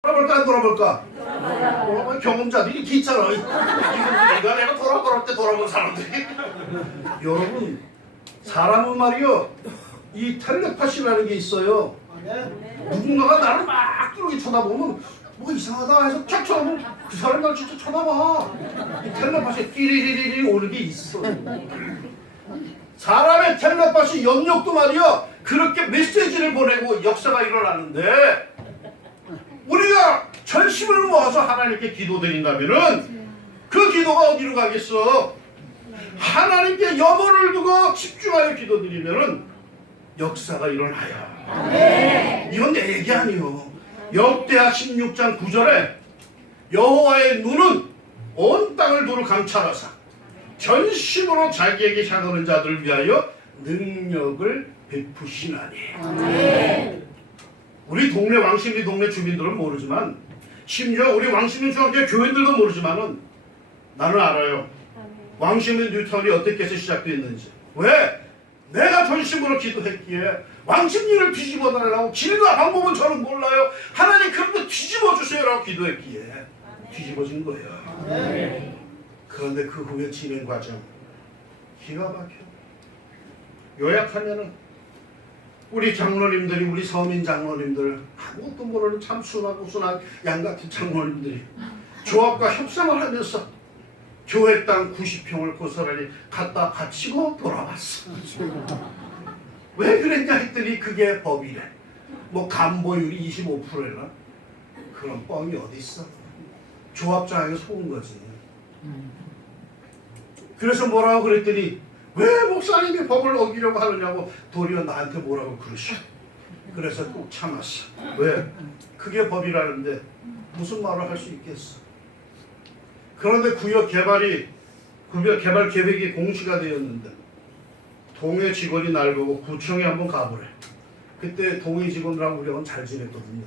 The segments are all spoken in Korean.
돌아볼까 안 돌아볼까? 돌아볼 경험자들이 있잖아. 이거 내가 돌아볼 때 돌아본 사람들이. 여러분, 사람은 말이요, 이 텔레파시라는 게 있어요. 누군가가 나를 막 이렇게 쳐다보면 뭐 이상하다 해서 쫙 쳐다보면 그 사람이 날 진짜 쳐다봐. 이 텔레파시 띠리리리리 오는 게 있어. 사람의 텔레파시 영역도 말이요, 그렇게 메시지를 보내고 역사가 일어나는데, 우리가 전심을 모아서 하나님께 기도드린다면은 그 기도가 어디로 가겠어? 하나님께 염원을 두고 집중하여 기도드리면은 역사가 일어나요. 이건 내 얘기 아니요. 역대하 16장 9절에 여호와의 눈은 온 땅을 두루 감찰하사 전심으로 자기에게 향하는 자들을 위하여 능력을 베푸시나니. 우리 동네 왕십리 동네 주민들은 모르지만, 심지어 우리 왕십리 중학교 교인들도 모르지만은 나는 알아요. 왕십리 뉴타운이 어떻게 해서 시작됐는지. 왜? 내가 전심으로 기도했기에 왕십리를 뒤집어 달라고. 길과 방법은 저는 몰라요. 하나님 그런데 뒤집어 주세요라고 기도했기에 뒤집어진 거예요. 그런데 그 후에 진행 과정 기가 막혀. 요약하면은 우리 장로님들이, 우리 서민 장로님들, 아무것도 모르는 참 순하고 순한 양같은 장로님들이 조합과 협상을 하면서 교회 땅 90평을 고스란히 갖다 바치고 돌아왔어. 왜 그랬냐 했더니 그게 법이래. 뭐 간보율이 25%나? 그런 뻥이 어딨어. 조합장에게 속은 거지. 그래서 뭐라고 그랬더니 왜 목사님이 법을 어기려고 하느냐고 도리어 나한테 뭐라고 그러셔. 그래서 꼭 참았어. 왜? 그게 법이라는데 무슨 말을 할 수 있겠어. 그런데 구역 개발 계획이 공시가 되었는데 동해 직원이 날 보고 구청에 한번 가보래. 그때 동해 직원들하고 우리하고는 잘 지냈거든요.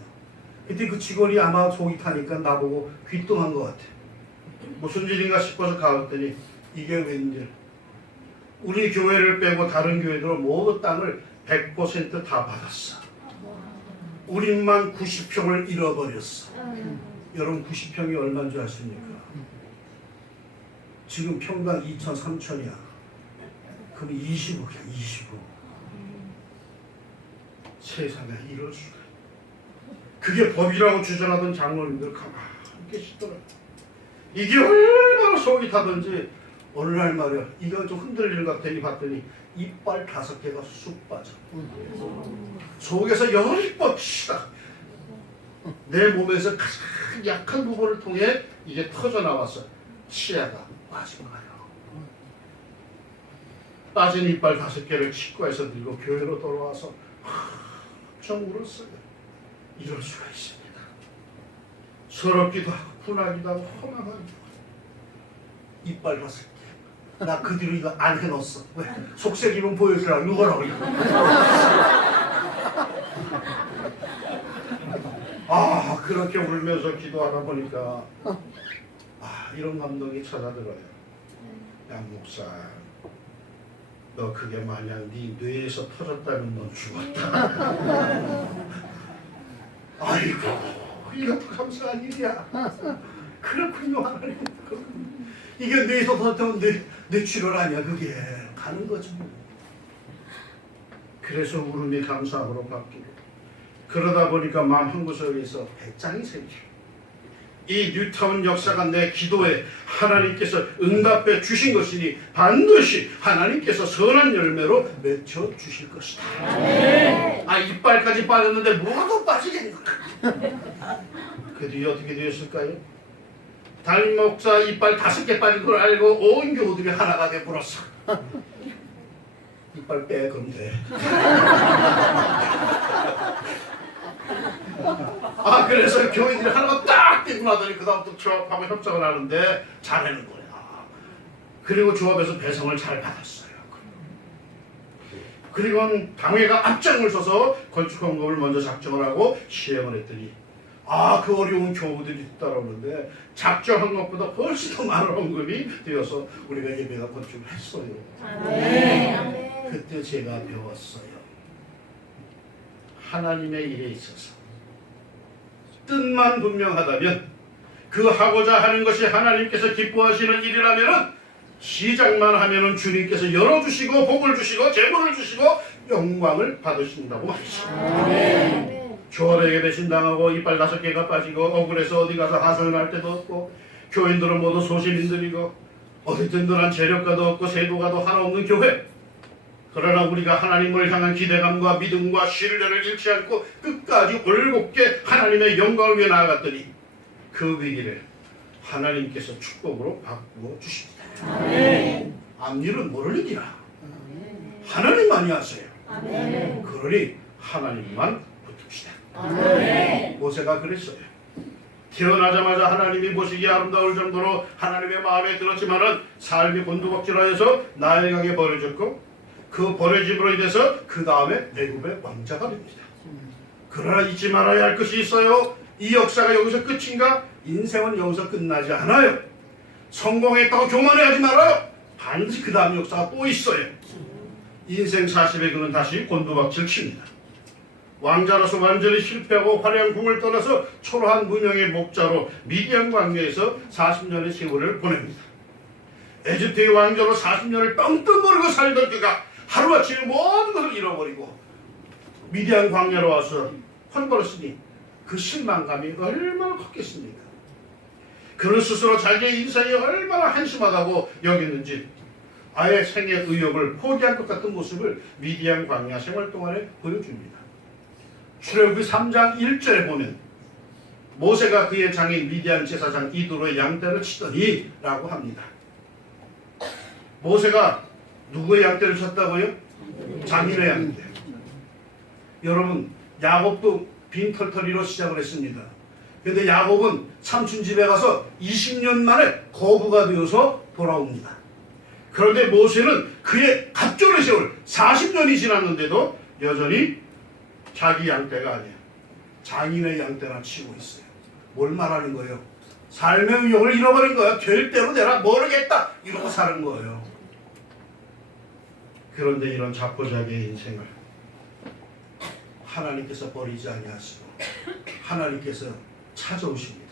그때 그 직원이 아마 속이 타니까 나보고 귀뚱한 것 같아. 무슨 일인가 싶어서 가봤더니 이게 웬일. 우리 교회를 빼고 다른 교회들은 모두 땅을 100% 다 받았어. 우리만 90평을 잃어버렸어. 여러분 90평이 얼마인 줄 아십니까? 지금 평당 2천, 3천이야. 그럼 20억이야, 20억. 세상에 이럴 수가. 그게 법이라고 주장하던 장로님들 가만히 계시더라. 이게 얼마나 속이 타던지 어느 날 말이야, 이거 좀 흔들리는 것 같더니 봤더니 이빨 5개가 쑥 빠져. 속에서 열이 뻗치다. 내 몸에서 가장 약한 부분을 통해 이게 터져 나와서 치아가 빠진 거예요. 빠진 이빨 5개를 치과에서 들고 교회로 돌아와서 좀 울었어요. 이럴 수가 있습니다. 서럽기도 하고 분하기도 하고 허망하기도 하고. 이빨 5개. 나 그 뒤로 이거 안 해놓았어. 왜? 속색이면 보여주라. 이거라고. 아, 그렇게 울면서 기도하다 보니까 이런 감동이 찾아들어요. 야 목사, 너 그게 만약 네 뇌에서 터졌다면 넌 죽었다. 아이고, 이것도 감사한 일이야. 그렇군요 하나님. 이게 뇌에서 터졌다면 뇌출혈 아니야. 그게 가는 거죠. 그래서 울음이 감사함으로 바뀌고, 그러다 보니까 마음 한구석에서 배짱이 생기고, 이 뉴타운 역사가 내 기도에 하나님께서 응답해 주신 것이니 반드시 하나님께서 선한 열매로 맺혀 주실 것이다. 이빨까지 빠졌는데 뭐가 더 빠지겠나. 그 뒤에 어떻게 되었을까요? 담임 목사 이빨 5개 빠진 걸 알고 온 교우들이 하나가 돼 불었어. 이빨 빼, 그럼 돼. 그래서 교인들이 하나가 딱 떼고 나더니 그 다음부터 조합하고 협상을 하는데 잘하는 거야. 그리고 조합에서 배성을 잘 받았어요. 그리고 당회가 앞장을 서서 건축 헌금을 먼저 작정을 하고 시행을 했더니 그 어려운 교우들이 따라오는데 작정한 것보다 훨씬 더 많은 헌금이 되어서 우리가 예배가 건축을 했어요. 그때 제가 배웠어요. 하나님의 일에 있어서 뜻만 분명하다면, 그 하고자 하는 것이 하나님께서 기뻐하시는 일이라면은 시작만 하면은 주님께서 열어주시고 복을 주시고 재물을 주시고 영광을 받으신다고 말했습니다. 교활에게 배신당하고 이빨 5개가 빠지고 억울해서 어디 가서 하소연할 데도 없고, 교인들은 모두 소시민들이고 어디 든든한 재력가도 없고 세도가도 하나 없는 교회. 그러나 우리가 하나님을 향한 기대감과 믿음과 신뢰를 잃지 않고 끝까지 올곧게 하나님의 영광을 위해 나아갔더니 그 위기를 하나님께서 축복으로 바꾸어 주십니다. 앞일은 모를 일이라 하나님만이 아세요. 그러니 하나님만 붙읍시다. 모세가 그랬어요. 태어나자마자 하나님이 보시기에 아름다울 정도로 하나님의 마음에 들었지만은 삶이 곤두박질하여서 나일강에 버려졌고, 그 버려짐으로 인해서 그 다음에 애굽의 왕자가 됩니다. 그러나 잊지 말아야 할 것이 있어요. 이 역사가 여기서 끝인가? 인생은 여기서 끝나지 않아요. 성공했다고 교만해하지 말아요. 반드시 그 다음 역사가 또 있어요. 인생 40에 그는 다시 곤두박질 칩니다. 왕자로서 완전히 실패하고 화려한 궁을 떠나서 초라한 무명의 목자로 미디안 광야에서 40년의 세월을 보냅니다. 에집트의 왕자로 40년을 떵떵거리고 살던 그가 하루아침에 모든 것을 잃어버리고 미디안 광야로 와서 헐벌었으니 그 실망감이 얼마나 컸겠습니까? 그는 스스로 자기의 인생이 얼마나 한심하다고 여겼는지 아예 생의 의욕을 포기한 것 같은 모습을 미디안 광야 생활 동안에 보여줍니다. 출애굽기 3장 1절에 보면 모세가 그의 장인 미디안 제사장 이도로의 양떼를 치더니 라고 합니다. 모세가 누구의 양떼를 쳤다고요? 장인의 양떼. 여러분, 야곱도 빈털터리로 시작을 했습니다. 그런데 야곱은 삼촌 집에 가서 20년 만에 거부가 되어서 돌아옵니다. 그런데 모세는 그의 갑절의 세월 40년이 지났는데도 여전히 자기 양떼가 아니에요. 장인의 양떼나 치고 있어요. 뭘 말하는 거예요? 삶의 의욕을 잃어버린 거야. 될 대로 되라 모르겠다 이러고 사는 거예요. 그런데 이런 자포자기의 인생을 하나님께서 버리지 아니하시고 하나님께서 찾아오십니다.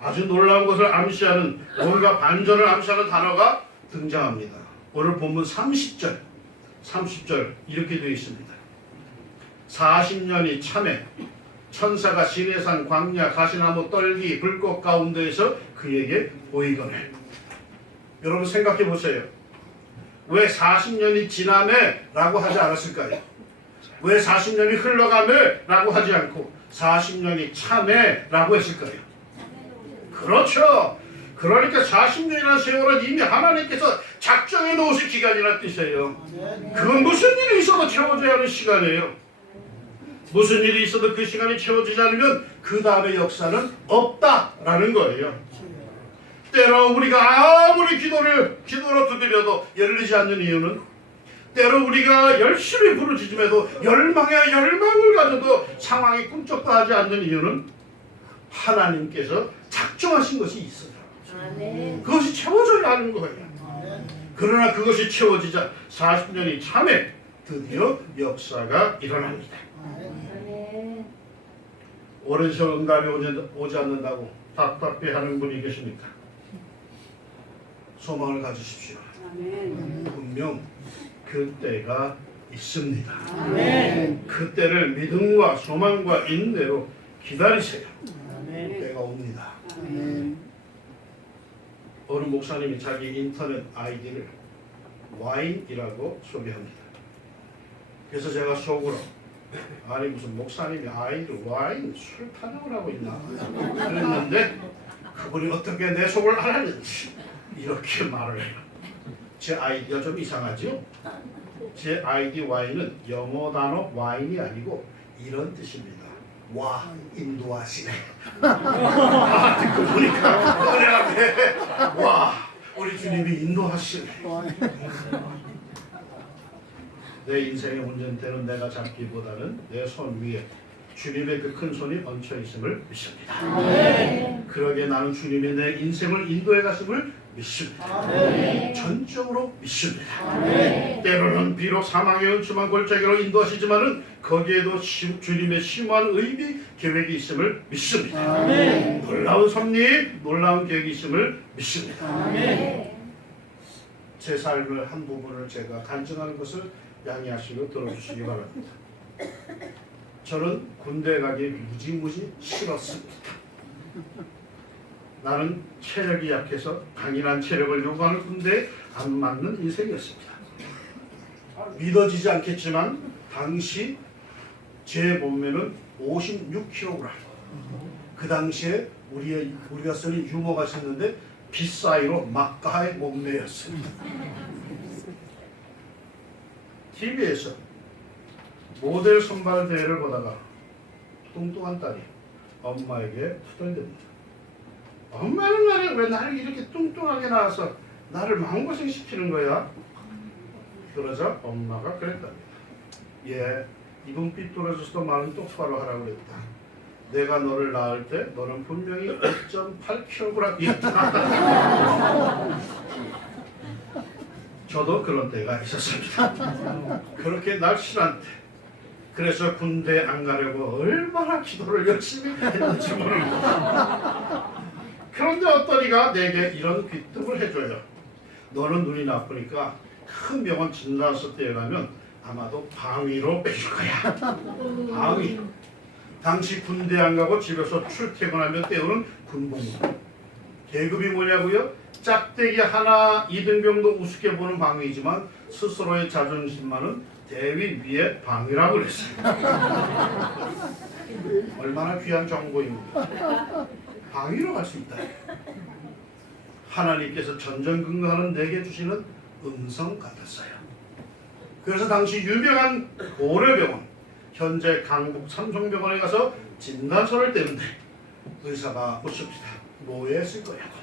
아주 놀라운 것을 암시하는, 뭔가 반전을 암시하는 단어가 등장합니다. 오늘 본문 30절 이렇게 되어 있습니다. 40년이 참에 천사가 시내산 광야 가시나무 떨기 불꽃 가운데에서 그에게 보이거늘. 여러분 생각해 보세요. 왜 40년이 지나매 라고 하지 않았을까요? 왜 40년이 흘러가매 라고 하지 않고 40년이 참에 라고 했을까요? 그렇죠. 그러니까 40년이라는 세월은 이미 하나님께서 작정해 놓으신 기간이라는 뜻이에요. 그건 무슨 일이 있어도 채워져야 하는 시간이에요. 무슨 일이 있어도 그 시간이 채워지지 않으면 그 다음의 역사는 없다라는 거예요. 때로 우리가 아무리 기도로 두드려도 열리지 않는 이유는, 때로 우리가 열심히 부르짖음해도 열망에 열망을 가져도 상황이 꿈쩍도 하지 않는 이유는 하나님께서 작정하신 것이 있어요. 그것이 채워져야 하는 거예요. 그러나 그것이 채워지자 40년이 참에 드디어 역사가 일어납니다. 오랜 세월 응답이 오지 않는다고 답답해하는 분이 계십니까? 소망을 가지십시오. 분명 그때가 있습니다. 그때를 믿음과 소망과 인내로 기다리세요. 때가 옵니다. 어느 목사님이 자기 인터넷 아이디를 와인이라고 소개합니다. 그래서 제가 속으로, 아니 무슨 목사님이 아이들 와인 술 타령을 하고 있나 그랬는데, 그분이 어떻게 내 속을 알았는지 이렇게 말을 해요. 제 아이디가 좀 이상하죠? 제 아이디 와인은 영어 단어 와인이 아니고 이런 뜻입니다. 와, 인도하시네. 듣고 보니까 은혜한데, 와, 우리 주님이 인도하시네. 내 인생의 운전대는 내가 잡기보다는 내 손 위에 주님의 그 큰 손이 얹혀 있음을 믿습니다. 그러기에 나는 주님이 내 인생을 인도해 가심을 믿습니다. 아멘. 전적으로 믿습니다. 아멘. 때로는 비록 사망의 은춤한 골짜기로 인도하시지만은 거기에도 주님의 심오한 의미, 계획이 있음을 믿습니다. 아멘. 놀라운 섭리, 놀라운 계획이 있음을 믿습니다. 아멘. 제 삶의 한 부분을 제가 간증하는 것을 양해하시고 들어주시기 바랍니다. 저는 군대 가기 무지무지 싫었습니다. 나는 체력이 약해서 강인한 체력을 요구하는 군대에 안 맞는 인생이었습니다. 믿어지지 않겠지만 당시 제 몸매는 56kg. 그 당시에 우리가 쓰는 유머가 있었는데 빗사이로 막가의 몸매였습니다. TV에서 모델 선발 대회를 보다가 뚱뚱한 딸이 엄마에게 투덜댑니다. 엄마는 말이야, 왜 나를 이렇게 뚱뚱하게 낳아서 나를 마음고생시키는 거야? 그러자 엄마가 그랬답니다. 예, 입은 삐뚤어져서도 말은 똑바로 하라고 그랬다. 내가 너를 낳을 때 너는 분명히 5.8kg이었다. 저도 그런 때가 있었습니다. 그렇게 날씬한 때, 그래서 군대 안 가려고 얼마나 기도를 열심히 했는지 모릅니다. 그런데 어떤 이가 내게 이런 귀뜸을 해줘요. 너는 눈이 나쁘니까 큰 병원 진단서 때에 가면 아마도 방위로 빼줄 거야. 방위. 당시 군대 안 가고 집에서 출퇴근하며 때우는 군복무. 계급이 뭐냐고요? 짝대기 하나 이등병도 우습게 보는 방위이지만 스스로의 자존심만은 대위 위에 방위라고 그랬어요. 얼마나 귀한 정보입니다. 방위로 갈 수 있다. 하나님께서 전전긍긍하는 내게 주시는 음성 같았어요. 그래서 당시 유명한 고려병원, 현재 강북 삼성병원에 가서 진단서를 떼는데 의사가 묻습니다. 뭐에 쓸 거냐고.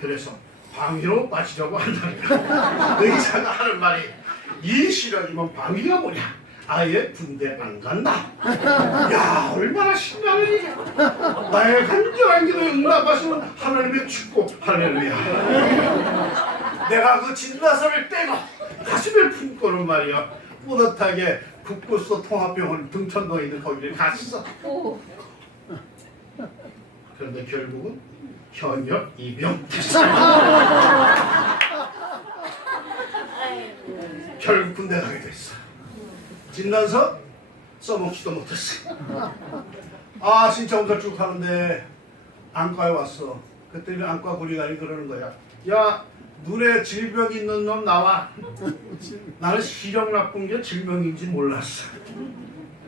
그래서 방위로 빠지려고 한다니까. 의사가 하는 말이 이 시력이면 방위가 뭐냐. 아예 군대 안 간다. 야, 얼마나 신나는 일이야. 나의 간절한 기도에 응답하시는 하나님의 축복. 할렐루야. 내가 그 진단서를 떼고 가슴에 품고는 말이야 뿌듯하게 국구수 통합병원 등촌동에 있는 거기를 갔어. 그런데 결국은 현역 입영 됐어. 결국 군대 가게 됐어. 진단서 써먹지도 못했어. 아, 신청서 쭉 하는데 안과에 왔어. 그때는 안과 군의관이 그러는 거야. 야, 눈에 질병 있는 놈 나와. 나는 시력 나쁜 게 질병인지 몰랐어.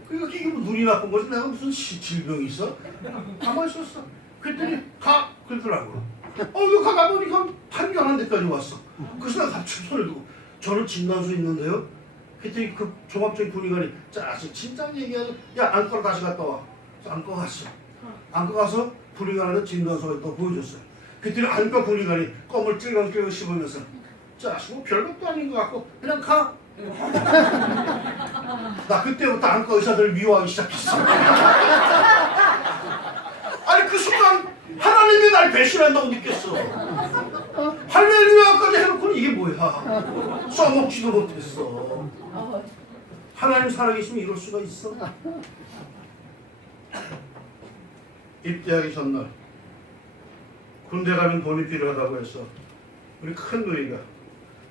그러니까 이게 뭐 눈이 나쁜 거지 내가 무슨 질병이 있어? 가만히 있었어. 그랬더니 가! 그러더라고. 이거 가다 보니까 판결한 데까지 왔어. 그래서 내가 갑자기 손을 두고 저는 진단서 있는데요? 그랬더니 그 종합적인 군의관이 자, 진짜 얘기하죠. 야, 안과로 다시 갔다 와. 그래서 안과 갔어. 안과 가서 군의관한테 진단서가 또 보여줬어요. 그랬더니 안과 군의관이 껌을 찔렁찔렁 씹으면서 자, 뭐 별것도 아닌 것 같고 그냥 가. 나 그때부터 안과 의사들을 미워하기 시작했어. 아니 그 순간 하나님이 날 배신한다고 느꼈어. 할렐루야까지 해놓고는 이게 뭐야. 써먹지도 못했어. 하나님 살아계시면 이럴 수가 있어. 입대하기 전날 군대 가면 돈이 필요하다고 해서 우리 큰 누이가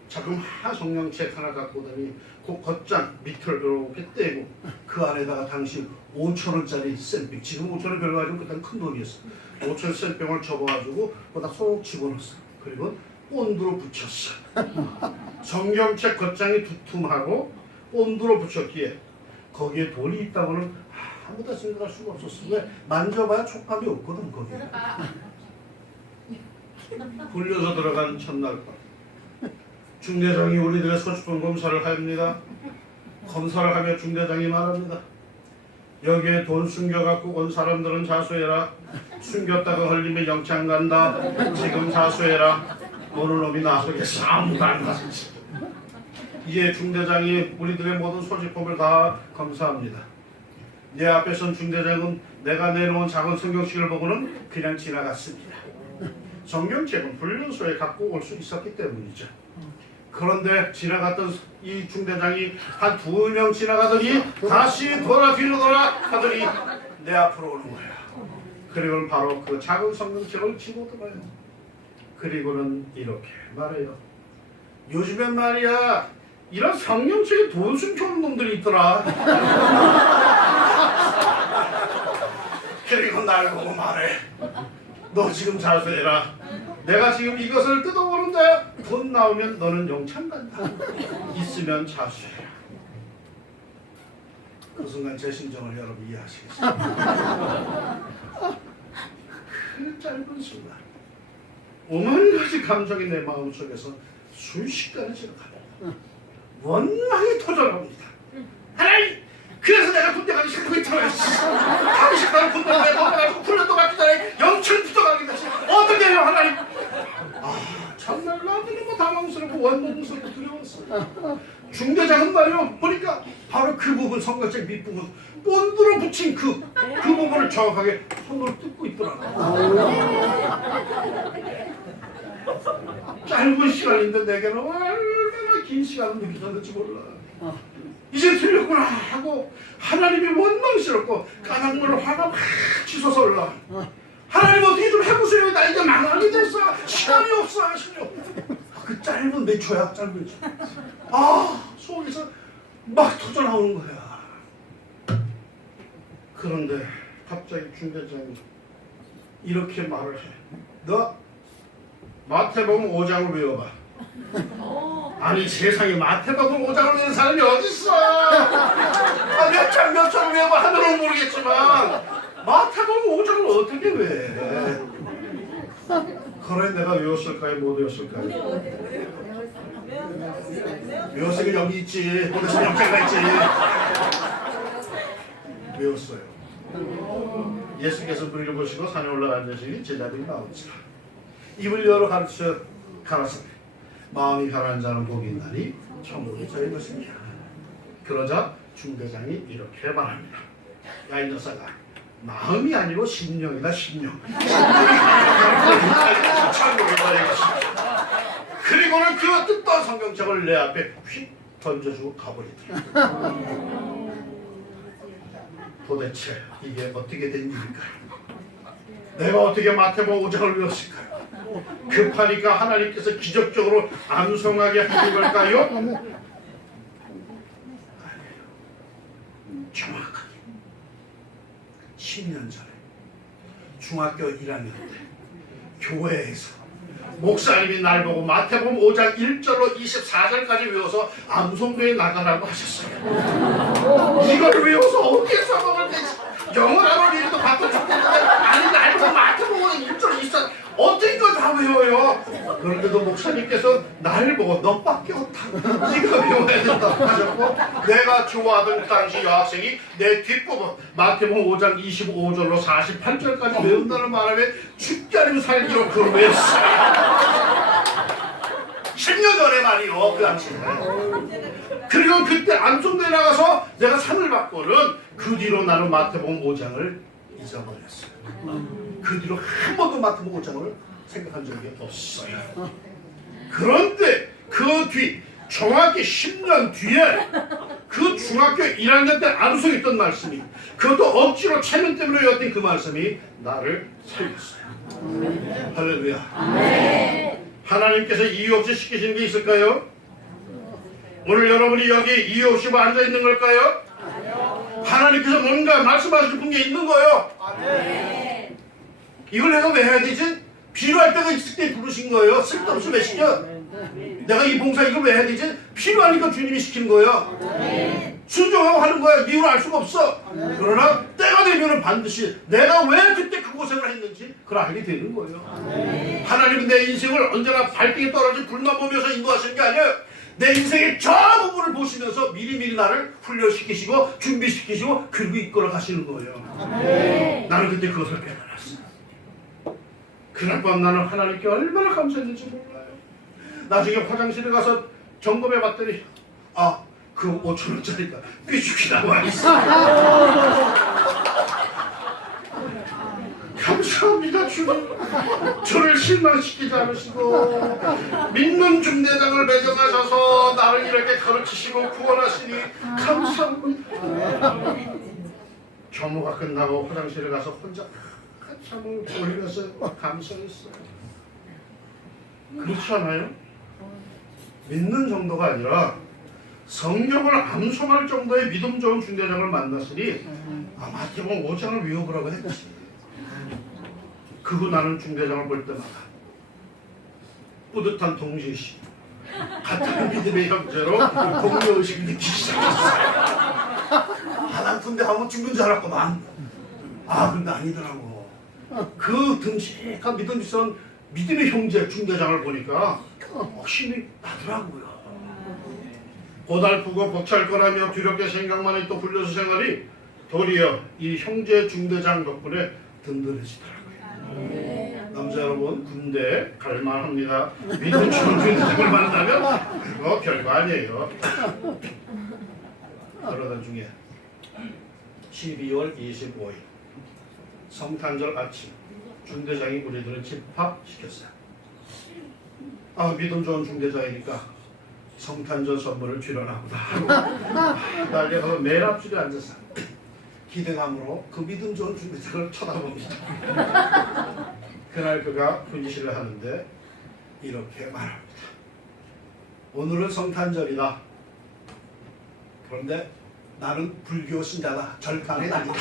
자그마한 성냥책 하나 갖고 오더니 그 겉장 밑을 이렇게 떼고 그 안에다가 당시 5,000원짜리 샌병, 지금 5,000원 별거 아니고 그때는 큰 돈이었어. 5,000원 샌병을 접어가지고 거기다 쏙 집어넣었어. 그리고 본드로 붙였어. 성경책 겉장이 두툼하고 본드로 붙였기에 거기에 돈이 있다고는 아무도 생각할 수가 없었어. 왜? 만져봐야 촉감이 없거든 거기에. 불려서 들어간 첫날 밤 중대장이 우리들의 소지품 검사를 합니다. 검사를 하며 중대장이 말합니다. 여기에 돈 숨겨갖고 온 사람들은 자수해라. 숨겼다가 걸리면 영창 간다. 지금 자수해라. 오늘 놈이 나서겠어. 아무도 안 나서겠어. 이에 중대장이 우리들의 모든 소지품을 다 검사합니다. 내 앞에 선 중대장은 내가 내놓은 작은 성경책을 보고는 그냥 지나갔습니다. 성경책은 훈련소에 갖고 올 수 있었기 때문이죠. 그런데 지나갔던 이 중대장이 한 2명 지나가더니 다시 뒤로 돌아 하더니 내 앞으로 오는 거야. 그리고는 바로 그 작은 성경책을 집어들어요. 그리고는 이렇게 말해요. 요즘엔 말이야 이런 성경책에 돈 숨겨놓은 놈들이 있더라. 그리고 날 보고 말해. 너 지금 자수해라. 내가 지금 이것을 뜯어보는데 돈 나오면 너는 영창 간다. 있으면 자수해라. 그 순간 제 심정을 여러분 이해하시겠습니까? 그 짧은 순간 오만 가지 감정이 내 마음속에서 순식간에 지나갑니다. 원망이 터져나옵니다. 하나님! 그래서 내가 군대 가기 싫다고 있잖아요. 가기 싫다는 군대 가기 싫다고 훈련도 받기 전에 영천 부정하겠다. 어떻게 해요 하나님? 정말 나도 너무 당황스럽고 원망스럽고 두려웠어요. 중대장은 말이요 보니까 바로 그 부분 성경책 밑부분 본드로 붙인 그 부분을 정확하게 손으로 뜯고 있더라고요. 짧은 시간인데 내게는 얼마나 긴 시간을 느끼셨는지 몰라. 이제 틀렸구나 하고 하나님이 원망스럽고 까닭물로 화가 막 치솟아 올라. 하나님 어떻게 좀 해보세요. 나 이제 망하게 됐어. 시간이 없어요. 그 짧은 몇 초야. 짧은 몇 초. 속에서 막 터져나오는 거야. 그런데 갑자기 중대장이 이렇게 말을 해. 너 마태복음 5장을 외워봐. 아니 세상에 마태복음 5장을 외우는 사람이 어딨어. 몇 장을 외워봐 하면은 모르겠지만 마태복음 5장을 어떻게 외워. 그래 내가 외웠을까요? 못 외웠을까요? 외웠으면 여기 있지. 못했으면 옆에가 있지. 외웠어요. 예수께서 무리를 보시고 산에 올라가 앉으시니 제자들이 나오니라. 입을 열어 가르쳐 가라사대 마음이 가라앉은 자는 복이 있나니 천국이 저희 것입니다. 그러자 중대장이 이렇게 말합니다. 야 이 녀석아 마음이 아니고 심령이다 심령. 천국이 저희 것입니다. 그리고는 그 뜯던 성경책을 내 앞에 휙 던져주고 가버리더라. 도대체 이게 어떻게 된 일일까요? 내가 어떻게 마태복음 5장을 외웠을까요? 급하니까 하나님께서 기적적으로 암송하게 하신 걸까요? 아니에요. 정확하게 10년 전에 중학교 1학년 때 교회에서 목사님이 날 보고 마태복음 5장 1절로 24절까지 외워서 암송교에 나가라고 하셨어요. 이걸 외워서 어떻게 써먹을 때 영어라고 리도 바꿔 줬는데 아니 날 보고 마태복음 1절 24절 어떻게 이걸 다 외워요? 그런데도 목사님께서 나를 보고 너밖에 없다. 네가 외워야 된다고 하셨고 내가 좋아하던 당시 여학생이 내 뒷부분 마태복음 5장 25절로 48절까지 외운다는 바람에 죽지 않으면 살기로 그걸 외웠어요. 10년 전에 말이요. 그 당시에. 그리고 그때 암송대에 나가서 내가 상을 받고는 그 뒤로 나는 마태복음 5장을 잊어버렸어요. 그 뒤로 한 번도 마태복음 5장을 생각한 적이 없어요. 그런데 그 뒤 정확히 10년 뒤에 그 중학교 1학년 때 암송했던 말씀이 그것도 억지로 체면 때문에 외웠던 그 말씀이 나를 살렸어요. 할렐루야. 하나님께서 이유 없이 시키신 게 있을까요? 오늘 여러분이 여기 이유 없이 앉아 있는 걸까요? 하나님께서 뭔가 말씀하시고 싶은 게 있는 거예요. 이걸 내가 왜 해야 되지? 필요할 때가 있을 때 부르신 거예요. 쓸데없이 왜 시켜? 내가 이 봉사 이걸 왜 해야 되지? 필요하니까 주님이 시키는 거예요. 순종하고 하는 거야. 이유를 알 수가 없어. 그러나 때가 되면 반드시 내가 왜 그때 그 고생을 했는지 그걸 알게 되는 거예요. 하나님은 내 인생을 언제나 발등에 떨어진 불만 보면서 인도하시는 게 아니에요. 내 인생의 저 부분을 보시면서 미리미리 나를 훈련시키시고 준비시키시고 그리고 이끌어 가시는 거예요. 나는 그때 그것을 깨달았어. 그날 밤 나는 하나님께 얼마나 감사했는지 몰라요. 나중에 화장실에 가서 점검해 봤더니 그 5,000원짜리가 삐죽이 나와 있어. 감사. 감사합니다 주님. 저를 실망시키지 않으시고 믿는 중대장을 배정하셔서 나를 이렇게 가르치시고 구원하시니 감사합니다. 점호가 끝나고 화장실에 가서 혼자 한참을 돌리면서 감사했어요. 그렇지 않아요? 믿는 정도가 아니라 성경을 암송할 정도의 믿음 좋은 중대장을 만났으니 마태복음 5장을 외워보라고 했지. 그후 나는 중대장을 볼 때마다 뿌듯한 동지의식, 같은 믿음의 형제로 공동의식을 느끼기 시작했어요. 난 군대 가면 죽는 줄 알았구만. 근데 아니더라고. 그 듬직한 믿음있던 믿음의 형제 중대장을 보니까 힘이 나더라고요. 고달프고 벅찰 거라며 두렵게 생각만 했던 훈련소 생활이 도리어 이 형제 중대장 덕분에 든든해지더라고요. 남자 여러분, 군대 갈만합니다. 믿음 좋은 중대장을 만나면 그거 별거 아니에요. 그러던 중에 12월 25일 성탄절 아침 중대장이 우리들을 집합시켰어요. 믿음 좋은 중대장이니까 성탄절 선물을 주려나 보다. 달려가서 맨 앞줄에 앉아서 기대감으로 그 믿음 좋은 중대장을 쳐다봅니다. 그날 그가 훈시를 하는데 이렇게 말합니다. 오늘은 성탄절이다. 그런데 나는 불교 신자다. 절간에 다니다.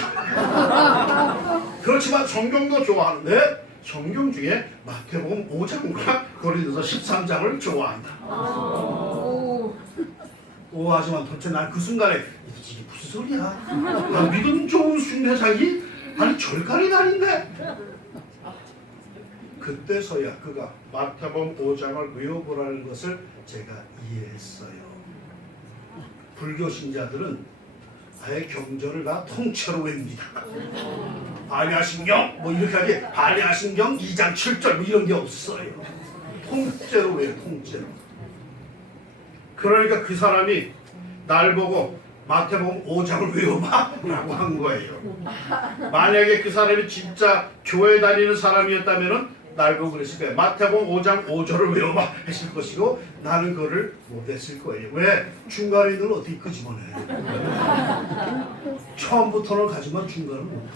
그렇지만 성경도 좋아하는데 성경 중에 마태복음 5장과 고린도서 13장을 좋아한다. 하지만 도대체 난 그 순간에 이게 무슨 소리야? 난 믿음 좋은 중대장이 아니 절간에 다닌데? 그때서야 그가 마태복음 5장을 외워보라는 것을 제가 이해했어요. 불교 신자들은 아예 경전을 다 통째로 외웁니다. 반야신경 이렇게 하지 반야신경 2장 7절 이런 게 없어요. 통째로 외워요. 통째로. 그러니까 그 사람이 날 보고 마태복음 5장을 외워봐 라고 한 거예요. 만약에 그 사람이 진짜 교회 다니는 사람이었다면 날 보고 그랬을 거예요. 마태복음 5장 5절을 외워봐 했을 것이고 나는 그거를 못했을 거예요. 왜? 중간에 있는 걸 어떻게 끄집어내. 처음부터는 가지만 중간은 못해.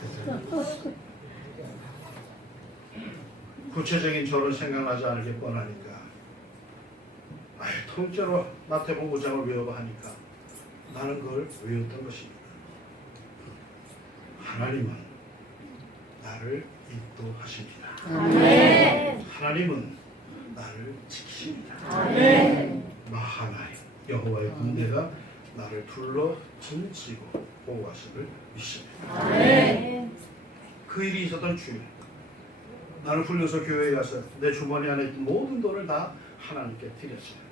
구체적인 저를 생각나지 않을 게 뻔하니까 통째로 마태복음 5장을 외워봐 하니까 나는 그걸 외웠던 것입니다. 하나님은 나를 인도하십니다. 아멘. 하나님은 나를 지키십니다. 아멘. 하나님 여호와의 군대가 나를 둘러 징치고 보호하심을 믿습니다. 아멘. 그 일이 있었던 주일 나는 훈련소 교회에 가서 내 주머니 안에 있던 모든 돈을 다 하나님께 드렸어요.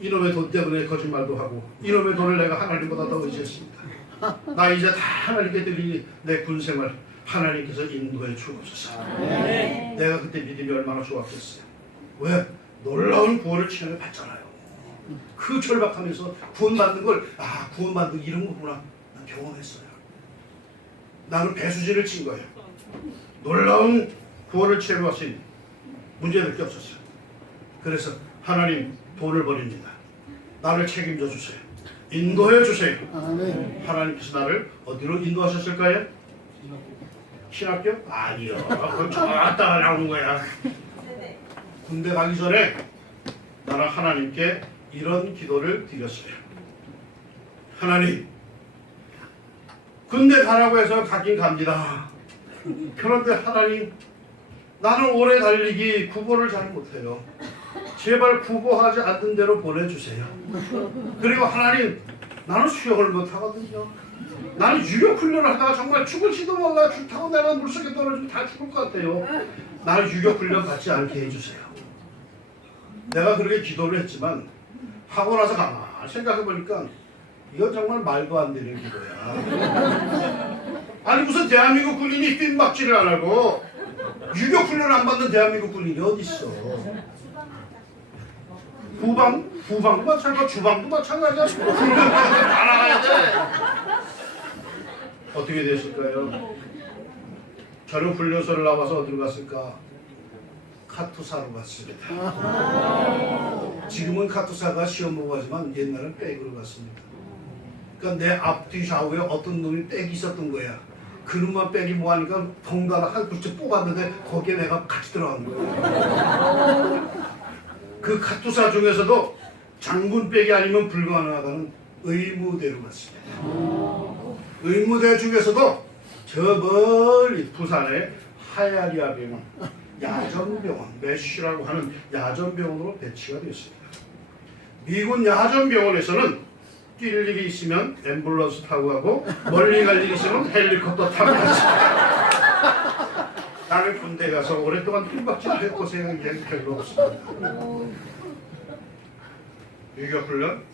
이놈의 돈 때문에 거짓말도 하고 이놈의 돈을 내가 하나님보다 더 의지했습니다. 나 이제 다 하나님께 드리니 내 군생활 하나님께서 인도해 주옵소서. 네. 내가 그때 믿음이 얼마나 좋았겠어요. 왜? 놀라운 구원을 체험해 봤잖아요. 그 절박하면서 구원받는 걸 구원받는 이런 거구나 난 경험했어요. 나는 배수진을 친 거예요. 놀라운 구원을 체험해 봤으니 문제될 게 없었어요. 그래서 하나님 돈을 버립니다. 나를 책임져 주세요. 인도해 주세요. 하나님께서 나를 어디로 인도하셨을까요? 신학교? 아니요. 그건 저따가 나오는 거야. 군대 가기 전에 나는 하나님께 이런 기도를 드렸어요. 하나님, 군대 가라고 해서 가긴 갑니다. 그런데 하나님, 나는 오래 달리기 구보를 잘 못해요. 제발 구보하지 않는 대로 보내주세요. 그리고 하나님, 나는 수영을 못하거든요. 나는 유격훈련을 하다가 정말 죽을지도 몰라. 줄 타고 내가 물속에 떨어지면 다 죽을 것 같아요. 나는 유격훈련 받지 않게 해주세요. 내가 그렇게 기도를 했지만 하고 나서 가만히 생각해보니까 이건 정말 말도 안 되는 기도야. 아니 무슨 대한민국 군인이 뜀박질을 안 하고 유격훈련 안 받는 대한민국 군인이 어디 있어. 후방도 마찬가지고 주방도 마찬가지야. 다 나가야 돼. 어떻게 됐을까요? 저는 훈련소를 나와서 어디로 갔을까? 카투사로 갔습니다. 지금은 카투사가 시험 보고 하지만 옛날엔 백으로 갔습니다. 그러니까 내 앞뒤 좌우에 어떤 놈이 백이 있었던 거야. 그놈만 백이 뭐하니까 덩달아 한 굴째 뽑았는데 거기에 내가 같이 들어간 거야. 그 카투사 중에서도 장군 백이 아니면 불가능하다는 의무대로 갔습니다. 의무대 중에서도 저 멀리 부산의 하야리아 병원, 야전병원, 메쉬라고 하는 야전병원으로 배치가 되었습니다. 미군 야전병원에서는 뛸 일이 있으면 앰뷸런스 타고 가고 멀리 갈 일이 있으면 헬리콥터 타고 갔습니다. 나는 군대 가서 오랫동안 뜀박질 고생한 게 별로 없습니다. 유격훈련?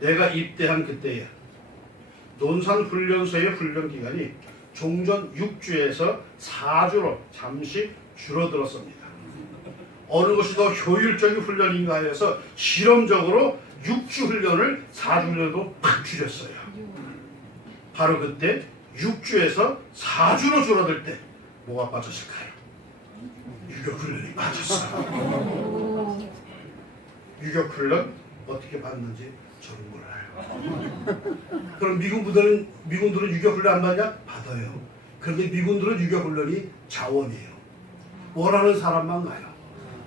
내가 입대한 그때야. 논산훈련소의 훈련기간이 종전 6주에서 4주로 잠시 줄어들었습니다. 어느 것이 더 효율적인 훈련인가 해서 실험적으로 6주 훈련을 4주 훈련으로 팍 줄였어요. 바로 그때 6주에서 4주로 줄어들 때 뭐가 빠졌을까요? 유격훈련이 빠졌어요. 유격훈련 어떻게 받는지 저는 몰라요. 그럼 미군들은 유격훈련 안 받냐? 받아요. 그런데 미군들은 유격훈련이 자원이에요. 원하는 사람만 가요.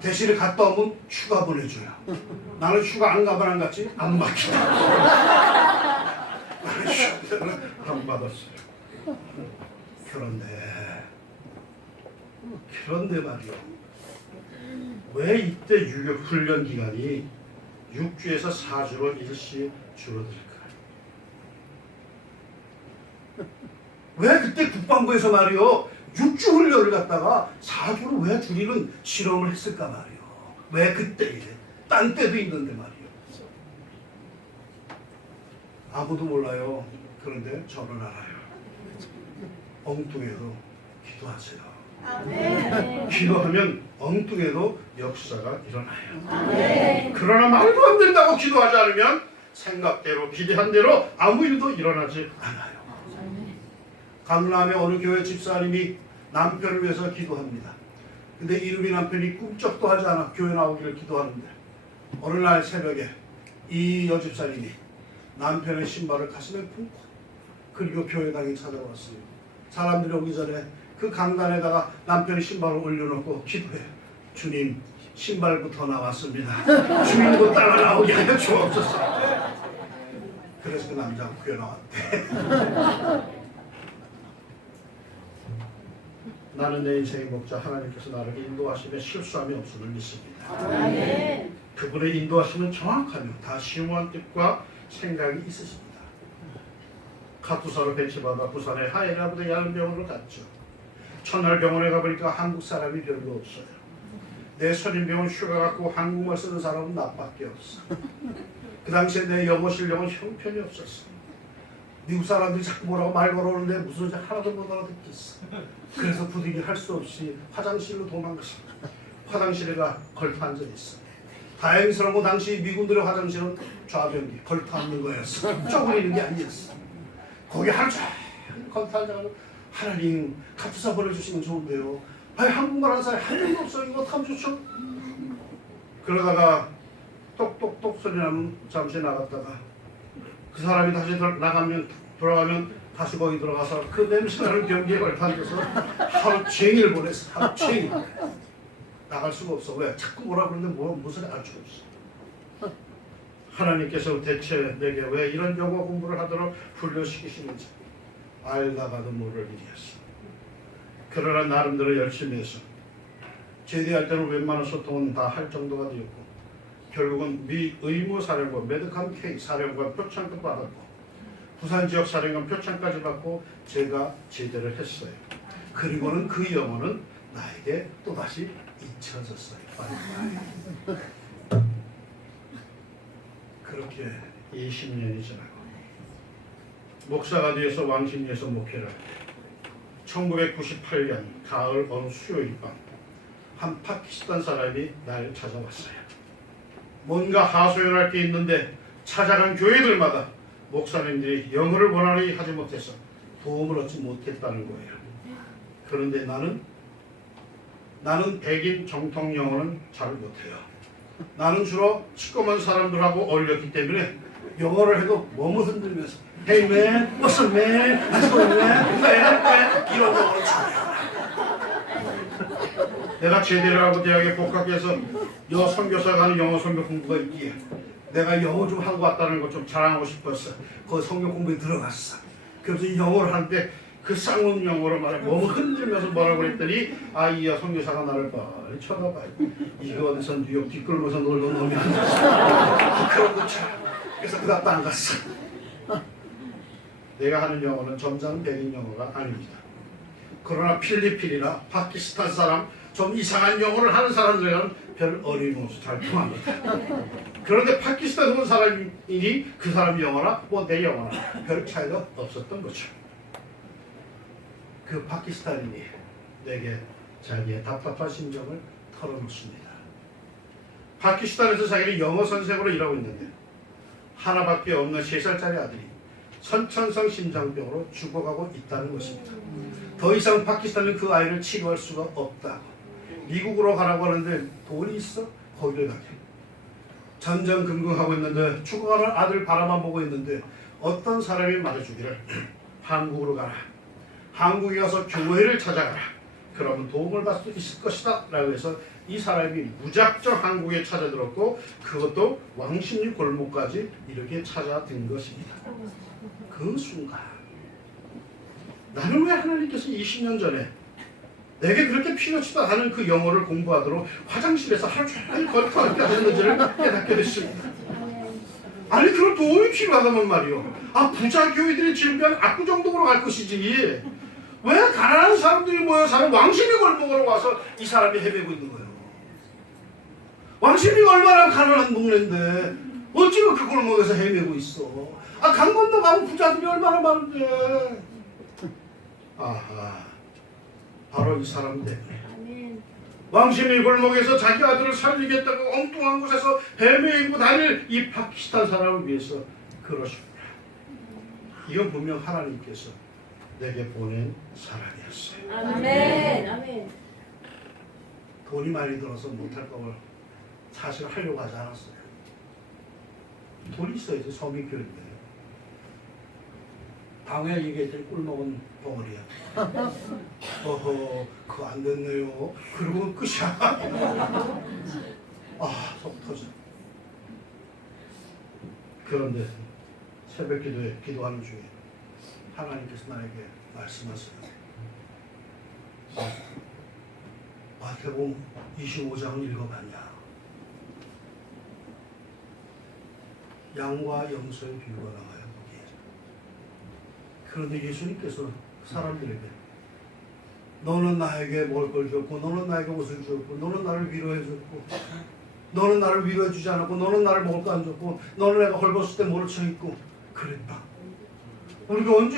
대신에 갔다 오면 휴가 보내줘요. 나는 휴가 안 가면 안 갔지? 안 맡기다. 나는 휴가를 안 받았어요. 그런데 말이요. 왜 이때 유격훈련 기간이 6주에서 4주로 일시 줄어들까요? 왜 그때 국방부에서 말이요 6주 훈련을 갖다가 4주로 왜 줄이는 실험을 했을까 말이요. 왜 그때 딴 때도 있는데 말이요. 아무도 몰라요. 그런데 저는 알아요. 엉뚱해도 기도하세요. 아멘. 기도하면 엉뚱해도 역사가 일어나요. 아멘. 그러나 말도 안 된다고 기도하지 않으면 생각대로 기대한 대로 아무 일도 일어나지 않아요. 강남의 어느 교회 집사님이 남편을 위해서 기도합니다. 근데 이름이 남편이 꿈쩍도 하지 않아 교회 나오기를 기도하는데 어느 날 새벽에 이 여집사님이 남편의 신발을 가슴에 품고 그리고 교회당에 찾아왔어요. 사람들이 오기 전에 그 강단에다가 남편의 신발을 올려놓고 기도해. 주님 신발부터 나왔습니다. 주님도 따라 나오게 하여 주옵소서. 그래서 그 남자가 교회 나왔대. 나는 내 인생의 목자 하나님께서 나를 인도하시며 실수함이 없음을 믿습니다. 아멘. 그분의 인도하심은 정확하며 다 심오한 뜻과 생각이 있으십니다. 카투사로 배치받아 부산의 하야리아 부대 야전병원으로 갔죠. 첫날 병원에 가보니까 한국 사람이 별로 없어요. 내 선임병원 휴가 갖고 한국말 쓰는 사람은 나밖에 없어. 그 당시에 내 영어 실력은 형편이 없었어. 미국 사람들이 자꾸 뭐라고 말 걸어오는데 무슨 소리 하나도 못 알아듣겠어. 그래서 부득이 할 수 없이 화장실로 도망갔어. 화장실에 가 걸터 앉아있어. 다행스러운 건 당시 미군들의 화장실은 좌변기 걸터 앉는 거였어. 쪼그리는 게 아니었어. 거기 하루 종일 걸터 앉아가지고 하나님 카투사 보내주시면 좋은데요. 아니 한국말 하는 사람이 한 명도 없어. 이거 어떡하면 좋죠? 그러다가 똑똑똑 소리 나면 잠시 나갔다가 그 사람이 다시 돌아가면 다시 거기 들어가서 그 냄새나는 변기에 걸터 앉아서 하루 종일 보냈어. 하루 종일. 나갈 수가 없어. 왜? 자꾸 뭐라 그러는데 무슨 알 수가 없어. 하나님께서 대체 내게 왜 이런 영어 공부를 하도록 훈련시키시는지 알다가도 모를 일이었어. 그러나 나름대로 열심히 해서 제대할 때는 웬만한 소통은 다 할 정도가 되었고 결국은 미 의무사령관 메드캄 K 사령관 표창도 받았고 부산 지역 사령관 표창까지 받고 제가 제대를 했어요. 그리고는 그 영어는 나에게 또다시 잊혀졌어요. 그렇게 20년이 지나고 목사가 되어서 왕십리에서 목회를 1998년 가을 어느 수요일 밤 한 파키스탄 사람이 날 찾아왔어요. 뭔가 하소연할 게 있는데 찾아간 교회들마다 목사님들이 영어를 원활히 하지 못해서 도움을 얻지 못했다는 거예요. 그런데 나는 백인 정통 영어는 잘 못해요. 나는 주로 시꺼먼 사람들하고 어울렸기 때문에 영어를 해도 몸을 흔들면서 Hey man, what's up man, let's go man, 이런 영어를 잘해요. 내가 제대를 하고 대학에 복학해서 선교사가 하는 영어 선교 공부가 있기에 내가 영어 좀 하고 왔다는 걸 좀 자랑하고 싶었어. 그 선교 공부에 들어갔어. 그래서 이 영어를 하는데 그 쌍문 영어로 말해 몸을 흔들면서 뭐라고 그랬더니 이 선교사가 나를 빨리 쳐다봐. 이거 어디서 뉴욕 뒷걸음에서 놀던 놈이 아니야. 그런 것처럼. 그래서 그 다음에 안 갔어. 내가 하는 영어는 점잖은 백인 영어가 아닙니다. 그러나 필리핀이나 파키스탄 사람 좀 이상한 영어를 하는 사람들에게는 별 어림없이 잘 통합니다. 그런데 파키스탄 온 사람이니 그 사람 영어나 내 영어나 별 차이가 없었던 거죠. 그 파키스탄인이 내게 자기의 답답한 심정을 털어놓습니다. 파키스탄에서 자기는 영어 선생으로 일하고 있는데 하나밖에 없는 3살짜리 아들이 선천성 심장병으로 죽어가고 있다는 것입니다. 더 이상 파키스탄은 그 아이를 치료할 수가 없다고. 미국으로 가라고 하는데 돈이 있어? 거기를 가게. 전전긍긍하고 있는데 죽어가는 아들 바라만 보고 있는데 어떤 사람이 말해주기를 한국으로 가라. 한국에 가서 교회를 찾아가라. 그러면 도움을 받을 수 있을 것이다 라고 해서 이 사람이 무작정 한국에 찾아들었고 그것도 왕십리 골목까지 이렇게 찾아든 것입니다. 그 순간 나는 왜 하나님께서 20년 전에 내게 그렇게 필요치도 않은 그 영어를 공부하도록 화장실에서 하루 종일 걸터하게 하셨는지를 깨닫게 됐습니다. 아니 그런 도움이 필요하다면 말이요. 부자 교회들이 준비한 압구정동으로 갈 것이지 왜 가난한 사람들이 모여 사는 왕십리 골목으로 와서 이 사람이 헤매고 있는 거예요. 왕십리가 얼마나 가난한 동네인데 어찌면 그 골목에서 헤매고 있어. 강 건너 가면 부자들이 얼마나 많은데. 바로 이 사람 때문에 왕십리 골목에서 자기 아들을 살리겠다고 엉뚱한 곳에서 헤매고 다닐 이 파키스탄 사람을 위해서 그러십니다. 이건 분명 하나님께서 내게 보낸 사람이었어요. 아멘. 아멘. 돈이 많이 들어서 못할 거를 사실 하려고 하지 않았어요. 돈이 있어야지 서민교회인데. 당회 얘기했더니 꿀먹은 덩어리야. 그거 안 됐네요. 그리고 끝이야. 속 터져. 그런데 새벽 기도에 기도하는 중에 하나님께서 나에게 말씀하세요. 마태복음 25장을 읽어봤냐? 양과 염소의 비유가 나와요. 거기에. 그런데 예수님께서 사람들에게 너는 나에게 먹을 걸 줬고 너는 나에게 옷을 주었고 너는 나를 위로해 줬고 너는 나를 위로해 주지 않았고 너는 나를 먹을 거 안 줬고 너는 내가 헐벗을 때 모른 척 있고 그랬다. 우리가 언제